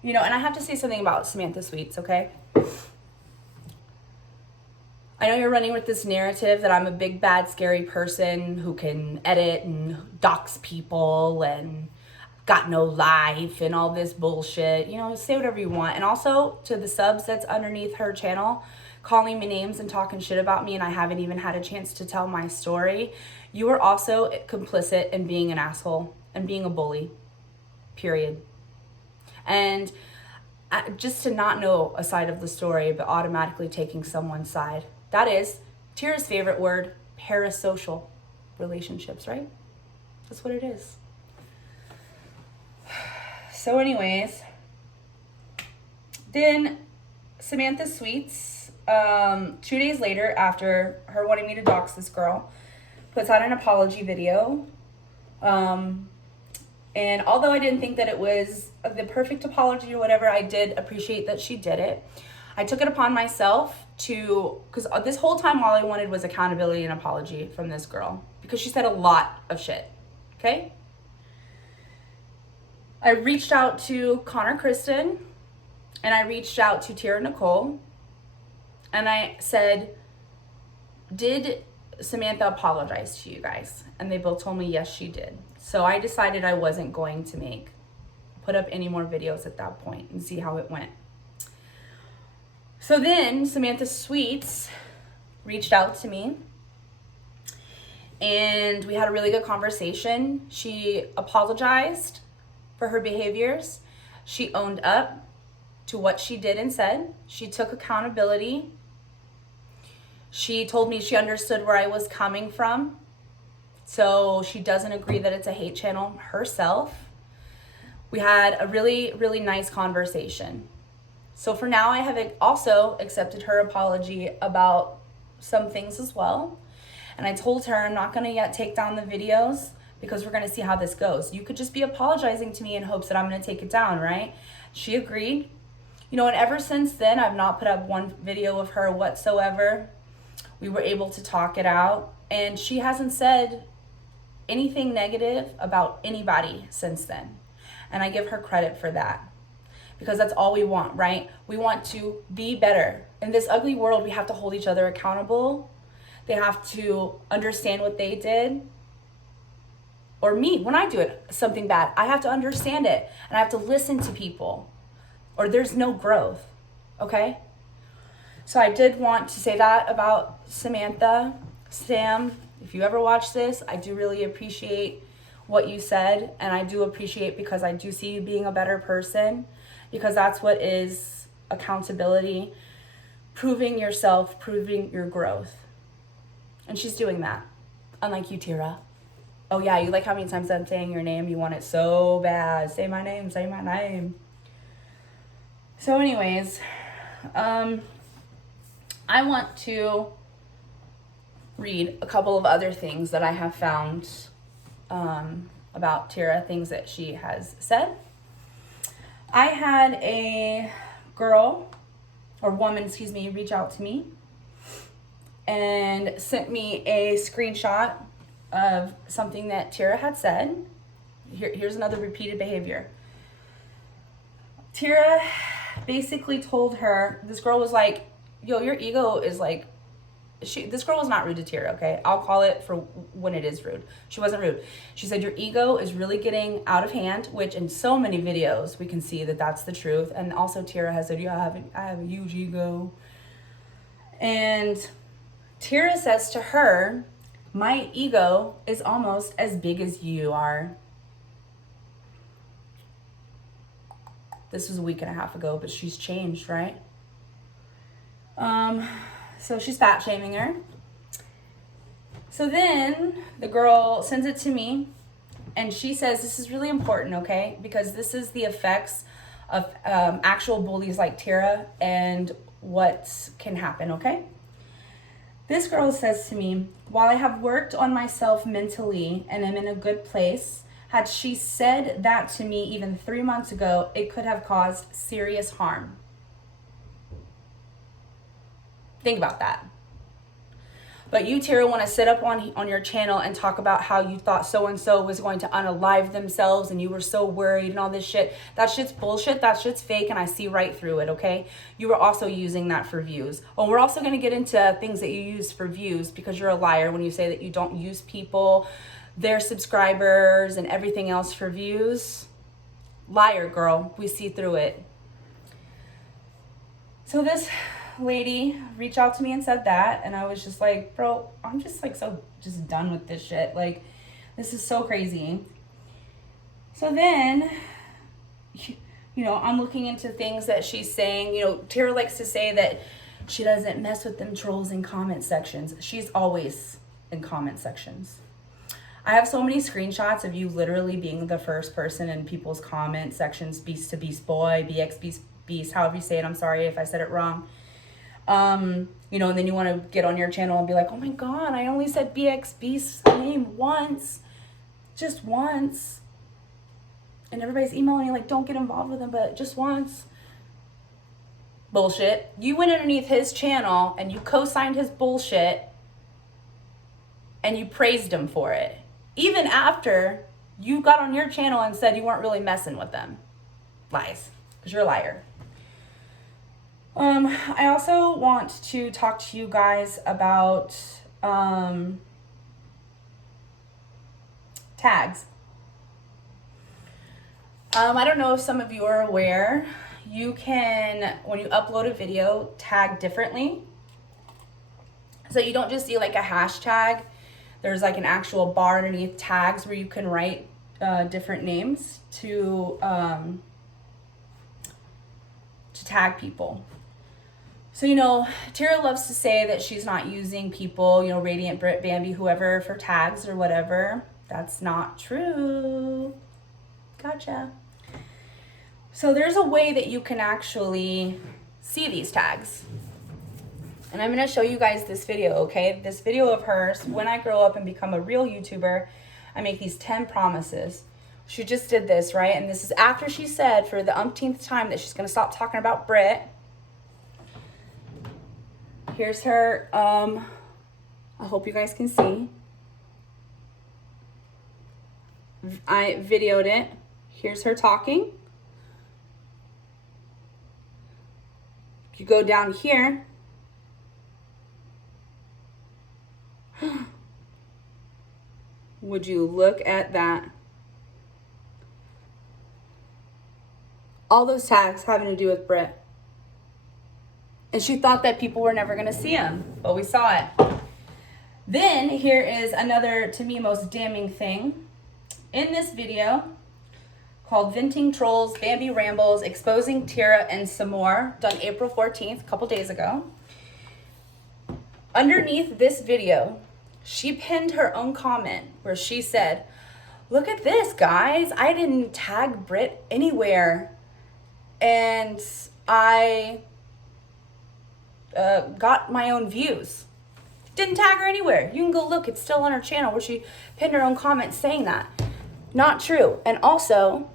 you know, and I have to say something about Samantha Sweets, okay? I know you're running with this narrative that I'm a big, bad, scary person who can edit and dox people and got no life and all this bullshit. You know, say whatever you want. And also to the subs that's underneath her channel, calling me names and talking shit about me, and I haven't even had a chance to tell my story. You are also complicit in being an asshole and being a bully, period. And just to not know a side of the story, but automatically taking someone's side. That is Tira's favorite word, parasocial relationships, right? That's what it is. So anyways, then Samantha Sweets, 2 days later after her wanting me to dox this girl, puts out an apology video. And although I didn't think that it was the perfect apology or whatever, I did appreciate that she did it. I took it upon myself to, because this whole time all I wanted was accountability and apology from this girl, because she said a lot of shit, okay? I reached out to Connor Kristen, and I reached out to Tira Nicole, and I said, did Samantha apologize to you guys? And they both told me yes, she did. So I decided I wasn't going to put up any more videos at that point and see how it went. So then Samantha Sweets reached out to me and we had a really good conversation. She apologized for her behaviors. She owned up to what she did and said. She took accountability. She told me she understood where I was coming from. So she doesn't agree that it's a hate channel herself. We had a really, really nice conversation. So for now, I have also accepted her apology about some things as well. And I told her I'm not going to yet take down the videos because we're going to see how this goes. You could just be apologizing to me in hopes that I'm going to take it down, right? She agreed. You know, and ever since then, I've not put up one video of her whatsoever. We were able to talk it out. And she hasn't said anything negative about anybody since then. And I give her credit for that. Because that's all we want, right? We want to be better. In this ugly world, we have to hold each other accountable. They have to understand what they did. Or me, when I do something bad, I have to understand it. And I have to listen to people. Or there's no growth, okay? So I did want to say that about Samantha. Sam, if you ever watch this, I do really appreciate what you said. And I do appreciate because I do see you being a better person. Because that's what is accountability, proving yourself, proving your growth. And she's doing that, unlike you, Tira. Oh yeah, you like how many times I'm saying your name? You want it so bad. Say my name, say my name. So anyways, I want to read a couple of other things that I have found about Tira, things that she has said. I had a woman, reach out to me and sent me a screenshot of something that Tira had said. Here's another repeated behavior. Tira basically told her, this girl was like, yo, your ego is like, this girl was not rude to Tira, okay? I'll call it for when it is rude. She wasn't rude. She said, your ego is really getting out of hand, which in so many videos we can see that that's the truth. And also Tira has said, yeah, I have a huge ego. And Tira says to her, my ego is almost as big as you are. This was a week and a half ago, but she's changed, right? So she's fat shaming her. So then the girl sends it to me and she says, this is really important, okay? Because this is the effects of actual bullies like Tira and what can happen, okay? This girl says to me, while I have worked on myself mentally and am in a good place, had she said that to me even 3 months ago, it could have caused serious harm. Think about that. But you, Tara, want to sit up on your channel and talk about how you thought so-and-so was going to unalive themselves and you were so worried and all this shit. That shit's bullshit. That shit's fake, and I see right through it, okay? You were also using that for views. Oh, we're also going to get into things that you use for views, because you're a liar when you say that you don't use people, their subscribers, and everything else for views. Liar, girl. We see through it. So this lady reached out to me and said that, and I was just like, bro, I'm just like just done with this shit. Like, this is so crazy. So then, you know, I'm looking into things that she's saying. You know, Tara likes to say that she doesn't mess with them trolls in comment sections. She's always in comment sections. I have so many screenshots of you literally being the first person in people's comment sections, beast to beast boy, BX beast, however you say it. I'm sorry if I said it wrong. You know, and then you want to get on your channel and be like, oh my God, I only said BX Beast's name once, just once. And everybody's emailing you like, don't get involved with him, but just once. Bullshit. You went underneath his channel and you co-signed his bullshit and you praised him for it. Even after you got on your channel and said you weren't really messing with them. Lies. Because you're a liar. I also want to talk to you guys about tags. I don't know if some of you are aware, you can, when you upload a video, tag differently. So you don't just see like a hashtag. There's like an actual bar underneath tags where you can write different names to tag people. So, you know, Tara loves to say that she's not using people, you know, Radiant, Britt, Bambi, whoever, for tags or whatever. That's not true. Gotcha. So there's a way that you can actually see these tags. And I'm going to show you guys this video, okay? This video of hers, when I grow up and become a real YouTuber, I make these 10 promises. She just did this, right? And this is after she said for the umpteenth time that she's going to stop talking about Britt. Here's her, I hope you guys can see. I videoed it. Here's her talking. You go down here. Would you look at that? All those tags having to do with Britt. And she thought that people were never going to see them, but we saw it. Then here is another, to me, most damning thing. In this video called Venting Trolls, Bambi Rambles, Exposing Tara and some more, done April 14th, a couple days ago. Underneath this video, she pinned her own comment where she said, look at this, guys. I didn't tag Britt anywhere. And I got my own views. Didn't tag her anywhere. You can go look. It's still on her channel where she pinned her own comment saying that. Not true. And also,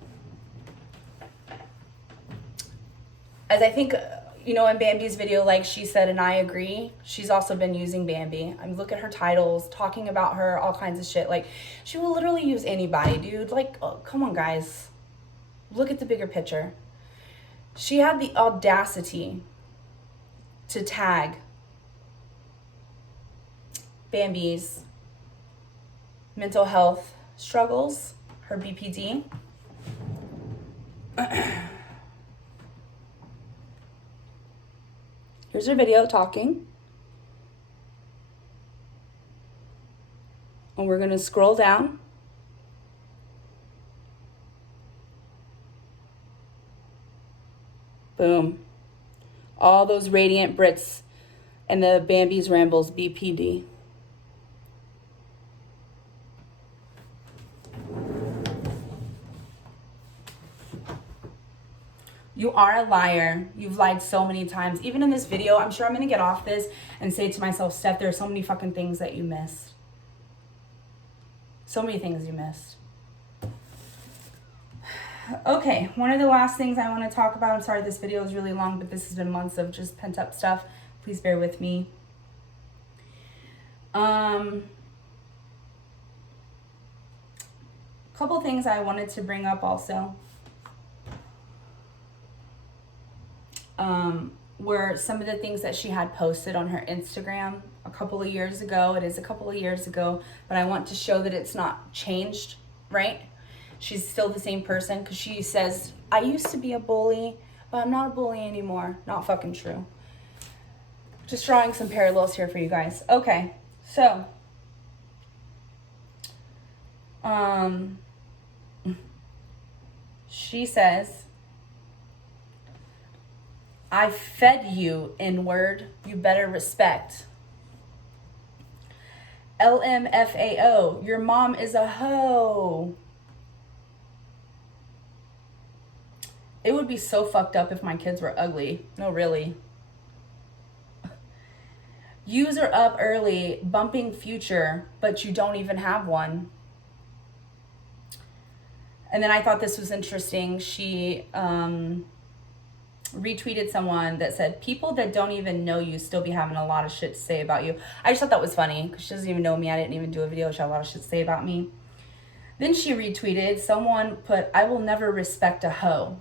as I think, you know, in Bambi's video, like she said, and I agree, she's also been using Bambi. I mean, look at her titles, talking about her, all kinds of shit. Like, she will literally use anybody, dude. Like, oh, come on, guys. Look at the bigger picture. She had the audacity to tag Bambi's mental health struggles, her BPD. Here's her video talking. And we're going to scroll down. Boom. All those Radiant Brits and the bambisrambles BPD. You are a liar. You've lied so many times. Even in this video, I'm sure I'm going to get off this and say to myself, Steph, there are so many fucking things that you missed. So many things you missed. Okay, one of the last things I want to talk about, I'm sorry this video is really long, but this has been months of just pent up stuff. Please bear with me. Couple things I wanted to bring up also. Were some of the things that she had posted on her Instagram a couple of years ago. It is a couple of years ago, but I want to show that it's not changed, right? She's still the same person, because she says, I used to be a bully, but I'm not a bully anymore. Not fucking true. Just drawing some parallels here for you guys. Okay, so she says, I fed you, N-word. You better respect. LMFAO. Your mom is a hoe. It would be so fucked up if my kids were ugly. No, really. Yous are up early, bumping Future, but you don't even have one. And then I thought this was interesting. She retweeted someone that said, people that don't even know you still be having a lot of shit to say about you. I just thought that was funny, because she doesn't even know me. I didn't even do a video. She had a lot of shit to say about me. Then she retweeted, someone put, I will never respect a hoe.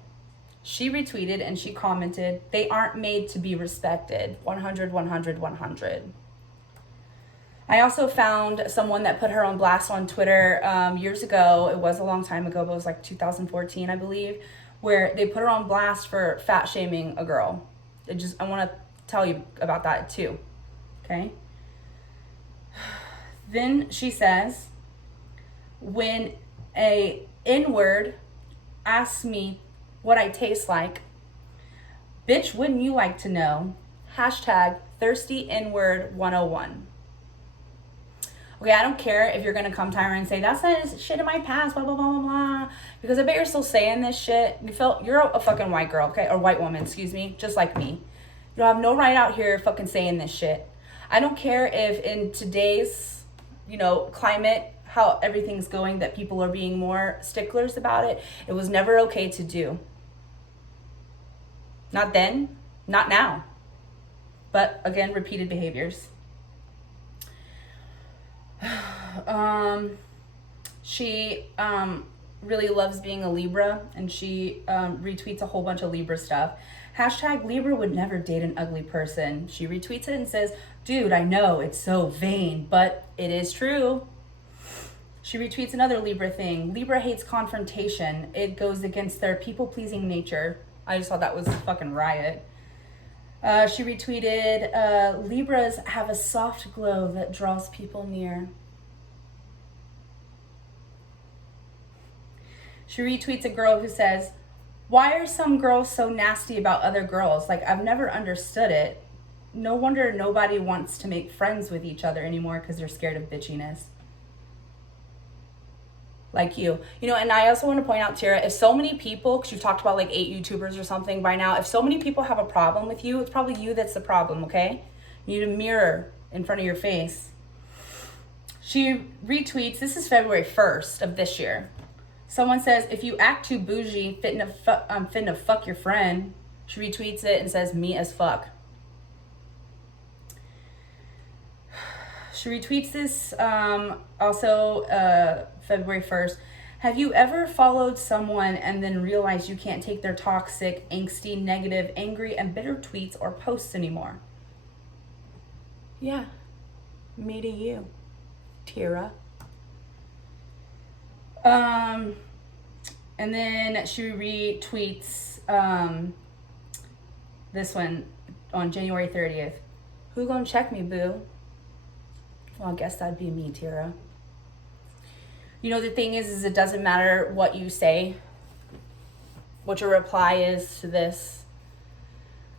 She retweeted and she commented, they aren't made to be respected. 100, 100, 100. I also found someone that put her on blast on Twitter years ago. It was a long time ago, but it was like 2014, I believe, where they put her on blast for fat shaming a girl. I want to tell you about that too, okay? Then she says, when a N-word asks me what I taste like, bitch, wouldn't you like to know? Hashtag thirsty N-word 101. Okay, I don't care if you're going to come Tyra and say, that's not shit in my past, blah, blah, blah, blah, blah. Because I bet you're still saying this shit. You're a fucking white girl, okay? Or white woman, excuse me, just like me. You don't have no right out here fucking saying this shit. I don't care if in today's, climate, how everything's going, that people are being more sticklers about it. It was never okay to do. Not then, not now. But again, repeated behaviors. She really loves being a Libra, and she retweets a whole bunch of Libra stuff. Hashtag Libra would never date an ugly person. She retweets it and says, dude, I know it's so vain, but it is true. She retweets another Libra thing. Libra hates confrontation. It goes against their people-pleasing nature. I just thought that was a fucking riot. She retweeted, Libras have a soft glow that draws people near. She retweets a girl who says, why are some girls so nasty about other girls? Like, I've never understood it. No wonder nobody wants to make friends with each other anymore, because they're scared of bitchiness. Like you. And I also want to point out, Tara, if so many people, because you've talked about like 8 YouTubers or something by now, if so many people have a problem with you, it's probably you that's the problem, okay? You need a mirror in front of your face. She retweets, this is February 1st of this year. Someone says, if you act too bougie, I'm finna fuck your friend. She retweets it and says, me as fuck. She retweets this also February 1st. Have you ever followed someone and then realized you can't take their toxic, angsty, negative, angry, and bitter tweets or posts anymore? Yeah, me to you, Tira. And then she retweets this one on January 30th. Who gonna check me, boo? Well, I guess that'd be me, Tira. The thing is it doesn't matter what you say, what your reply is to this.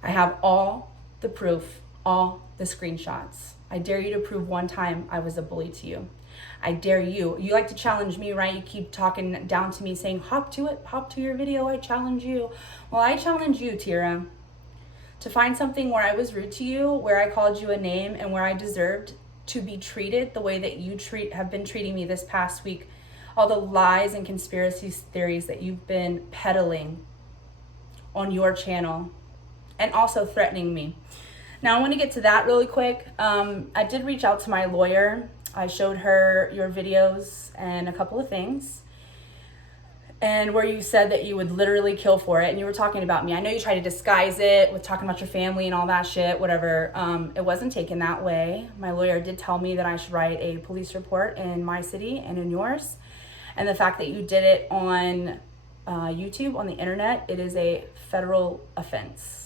I have all the proof, all the screenshots. I dare you to prove one time I was a bully to you. I dare you. You like to challenge me, right? You keep talking down to me saying, hop to it, hop to your video, I challenge you. Well, I challenge you, Tira, to find something where I was rude to you, where I called you a name, and where I deserved to be treated the way that you have been treating me this past week. All the lies and conspiracy theories that you've been peddling on your channel, and also threatening me. Now I want to get to that really quick. I did reach out to my lawyer. I showed her your videos and a couple of things, and where you said that you would literally kill for it, and you were talking about me. I know you try to disguise it with talking about your family and all that shit, whatever. It wasn't taken that way. My lawyer did tell me that I should write a police report in my city and in yours. And the fact that you did it on YouTube, on the internet, it is a federal offense.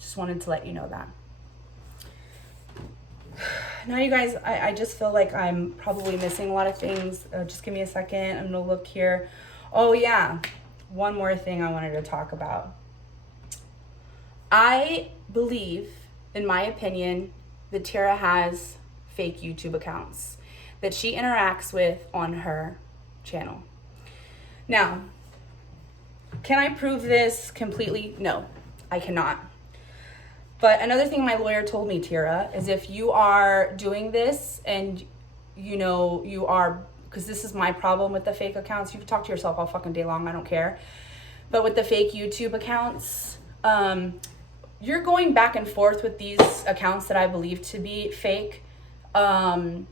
Just wanted to let you know that. Now, you guys, I just feel like I'm probably missing a lot of things. Just give me a second. I'm going to look here. Oh, yeah. One more thing I wanted to talk about. I believe, in my opinion, that Tara has fake YouTube accounts that she interacts with on her channel. Now, can I prove this completely? No, I cannot. But another thing my lawyer told me, Tara, is if you are doing this and you are, because this is my problem with the fake accounts. You can talk to yourself all fucking day long, I don't care. But with the fake YouTube accounts, you're going back and forth with these accounts that I believe to be fake. And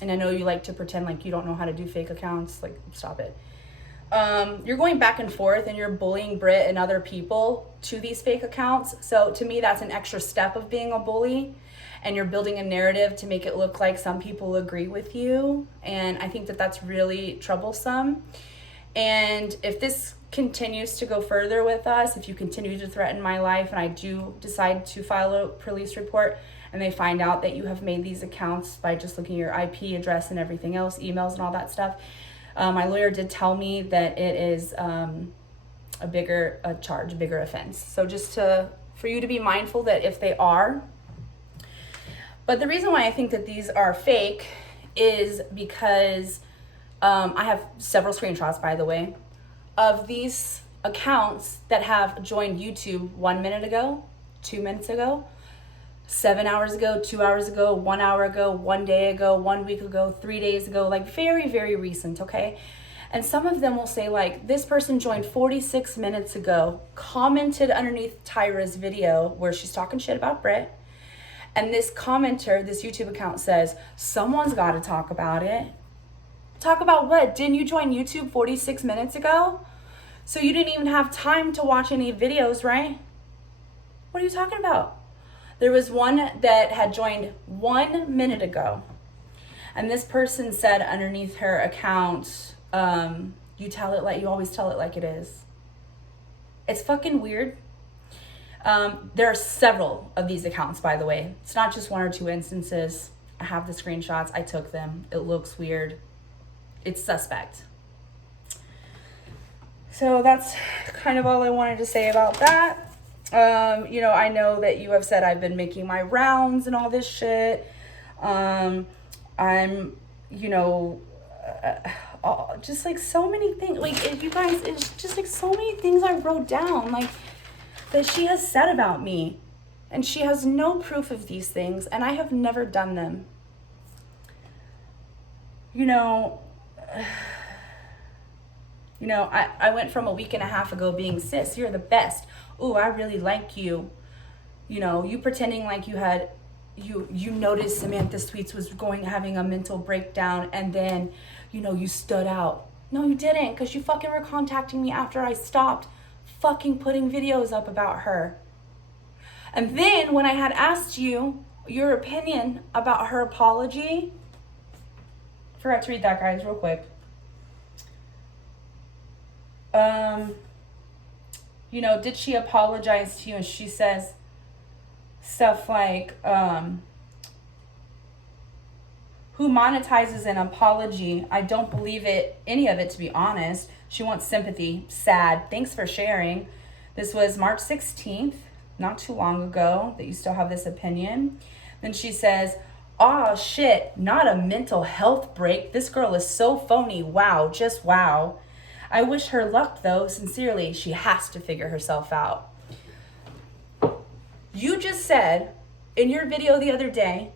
I know you like to pretend like you don't know how to do fake accounts. Like, stop it. You're going back and forth and you're bullying Britt and other people to these fake accounts. So to me, that's an extra step of being a bully. And you're building a narrative to make it look like some people agree with you. And I think that that's really troublesome. And if this continues to go further with us, if you continue to threaten my life and I do decide to file a police report and they find out that you have made these accounts by just looking at your IP address and everything else, emails and all that stuff, my lawyer did tell me that it is a bigger offense. So just for you to be mindful that if they are. But the reason why I think that these are fake is because I have several screenshots, by the way, of these accounts that have joined YouTube 1 minute ago, 2 minutes ago, 7 hours ago, 2 hours ago, 1 hour ago, 1 day ago, 1 week ago, 3 days ago, like very, very recent, okay? And some of them will say like, this person joined 46 minutes ago, commented underneath Tyra's video where she's talking shit about Britt. And this commenter, this YouTube account says, someone's got to talk about it. Talk about what? Didn't you join YouTube 46 minutes ago? So you didn't even have time to watch any videos, right? What are you talking about? There was one that had joined 1 minute ago. And this person said underneath her account, you always tell it like it is. It's fucking weird. There are several of these accounts, by the way. It's not just 1 or 2 instances. I have the screenshots. I took them. It looks weird. It's suspect. So that's kind of all I wanted to say about that. I know that you have said I've been making my rounds and all this shit. I'm, just like so many things. Like, you guys, it's just like so many things I wrote down, like, that she has said about me. And she has no proof of these things, and I have never done them. I went from a week and a half ago being, sis, you're the best. Ooh, I really like you. You pretending like you noticed Samantha Sweets was having a mental breakdown, and then, you stood out. No, you didn't, because you fucking were contacting me after I stopped fucking putting videos up about her. And then when I had asked you your opinion about her apology, forgot to read that, guys, real quick. Did she apologize to you? And she says stuff like, who monetizes an apology? I don't believe any of it, to be honest. She wants sympathy. Sad. Thanks for sharing. This was March 16th, not too long ago, that you still have this opinion. Then she says, oh shit, not a mental health break. This girl is so phony. Wow, just wow. I wish her luck, though. Sincerely, she has to figure herself out. You just said in your video the other day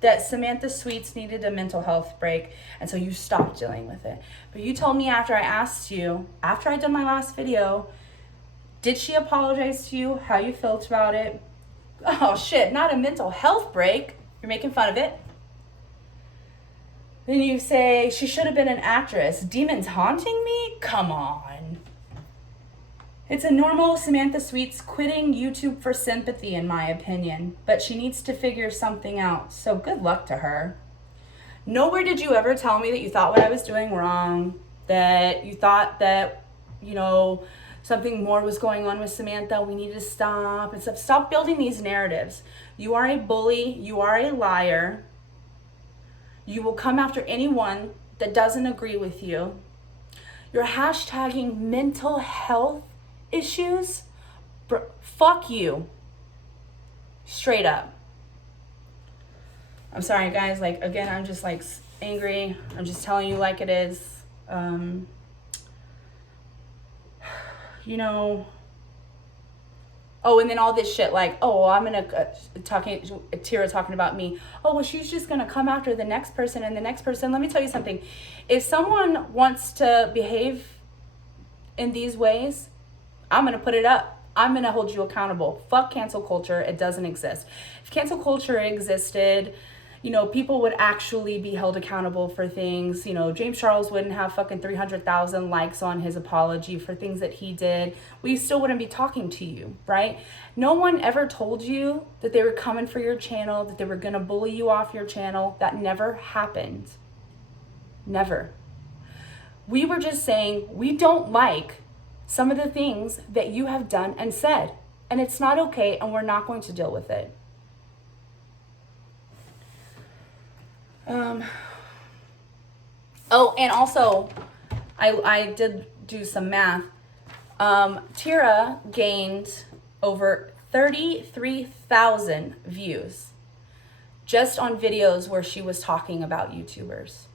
that Samantha Sweets needed a mental health break, and so you stopped dealing with it. But you told me after I asked you, after I did my last video, did she apologize to you, how you felt about it? Oh shit, not a mental health break. You're making fun of it. Then you say, she should have been an actress. Demons haunting me? Come on. It's a normal Samantha Sweets quitting YouTube for sympathy, in my opinion. But she needs to figure something out. So good luck to her. Nowhere did you ever tell me that you thought what I was doing wrong. That you thought that, you know, something more was going on with Samantha. We need to stop. And stop building these narratives. You are a bully. You are a liar. You will come after anyone that doesn't agree with you. You're hashtagging mental health issues. Fuck you. Straight up. I'm sorry, guys. Like, again, I'm just like angry. I'm just telling you like it is. You know. Oh, and then all this shit like, oh, well, I'm gonna Tira talking about me. Oh, well, she's just gonna come after the next person and the next person. Let me tell you something. If someone wants to behave in these ways, I'm gonna put it up. I'm gonna hold you accountable. Fuck cancel culture. It doesn't exist. If cancel culture existed, you know, people would actually be held accountable for things. You know, James Charles wouldn't have fucking 300,000 likes on his apology for things that he did. We still wouldn't be talking to you, right? No one ever told you that they were coming for your channel, that they were gonna bully you off your channel. That never happened. Never. We were just saying we don't like some of the things that you have done and said, and it's not okay, and we're not going to deal with it. Oh, and also, I did do some math. Tira gained over 33,000 views just on videos where she was talking about YouTubers.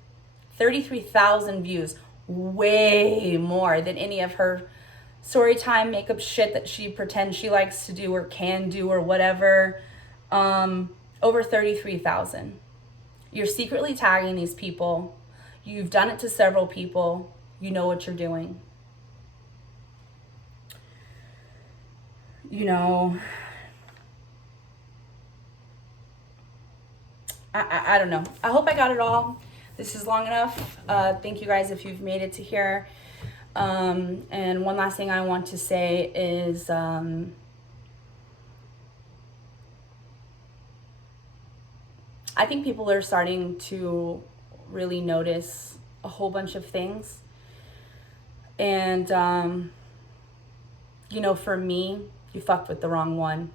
33,000 views, way more than any of her story time makeup shit that she pretends she likes to do or can do or whatever. Over 33,000. You're secretly tagging these people. You've done it to several people. You know what you're doing. You know, I don't know. I hope I got it all. This is long enough. Thank you guys if you've made it to here. And one last thing I want to say is, I think people are starting to really notice a whole bunch of things. And, you know, for me, you fucked with the wrong one.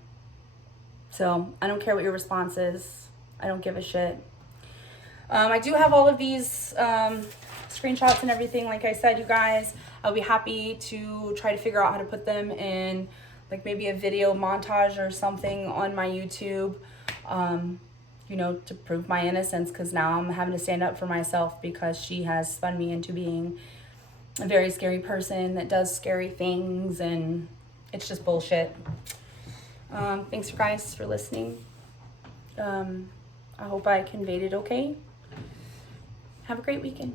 So I don't care what your response is. I don't give a shit. I do have all of these screenshots and everything. Like I said, you guys, I'll be happy to try to figure out how to put them in like maybe a video montage or something on my YouTube. You know, to prove my innocence, because now I'm having to stand up for myself because she has spun me into being a very scary person that does scary things, and it's just bullshit. Thanks, you guys, for listening. I hope I conveyed it okay. Have a great weekend.